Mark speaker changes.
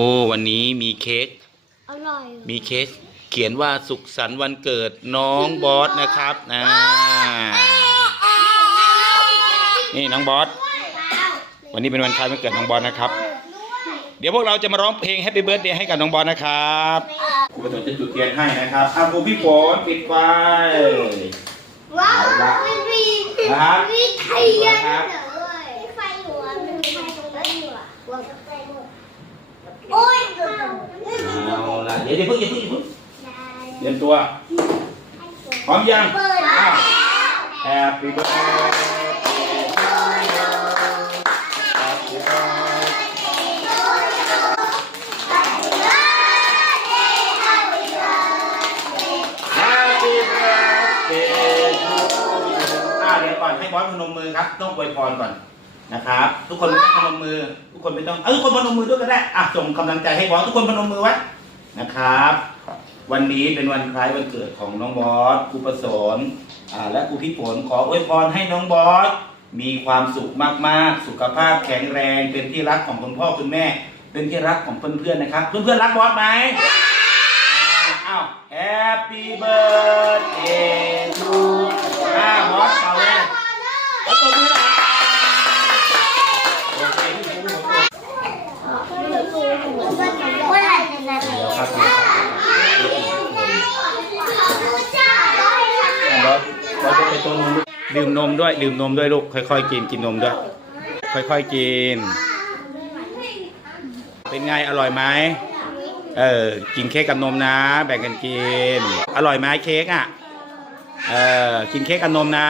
Speaker 1: โอ้วันนี้มีเค้ก
Speaker 2: อร่อย
Speaker 1: มีเค้กเขียนว่าสุขสันต์วันเกิดน้องบอสนะครับอ่านี่น้องบอสวันนี้เป็นวันคล้ายวันเกิดน้องบอสนะครับ เดี๋ยวพวกเราจะมาร้องเพลง Happy Birthday ให้กับน้องบอสนะครับครูประสนจะจุดเทียนให้นะครับอะครูพี่ฝนปิดไฟ
Speaker 2: ว้าว
Speaker 1: เอาละ
Speaker 2: มันมี
Speaker 1: นะครับ
Speaker 2: มีไข่เยอะ
Speaker 1: ครับ
Speaker 2: เลยไฟหัวมันมีไฟตรงนั้นอยู่อะ โอ้ย
Speaker 1: เอาละเดี๋ยวเดี๋ยวเพิ่งอย่าเพิ่งอย่าเพิ่งเตรียมตัวพร้อมยัง
Speaker 2: เปิด
Speaker 1: อ้าว Happy birthday Happy birthday Happy birthday to you อ่าเดี๋ยวก่อนให้บอสพนมมือครับ ต้องอวยพรก่อน นะครับ ทุกคนพนมมือ ทุกคนไม่ต้องเออทุกคนพนมมือด้วยก็ได้อะส่งกำลังใจให้บอสทุกคนพนมมือไว้นะครับ วันนี้เป็นวันคล้ายวันเกิดของน้องบอสครูประสนอ่าและครูพี่ฝนขออวยพรให้น้องบอสมีความสุขมากๆ สุขภาพแข็งแรง เป็นที่รักของคุณพ่อคุณแม่ เป็นที่รักของเพื่อนๆนะครับ เพื่อนๆรักบอสไหมอ้าว Happy birthday to อ้าวบอสเป่าเลยเอาตัวมือหน่อยโอเคพี่ฟูผม
Speaker 2: เมื่อไหร่จะนัด
Speaker 1: เดี๋ยวครับเดี๋ยวครับบอสบอสจะไปตัวนม ดื่มนมด้วยดื่มนมด้วยลูกค่อยๆกินกินนมด้วย ค่อยๆกิน เป็นไงอร่อยไหมเออกินเค้กกับนมนะ แบ่งกันกิน อร่อยไหมเค้กอะเออกินเค้กกับนมนะ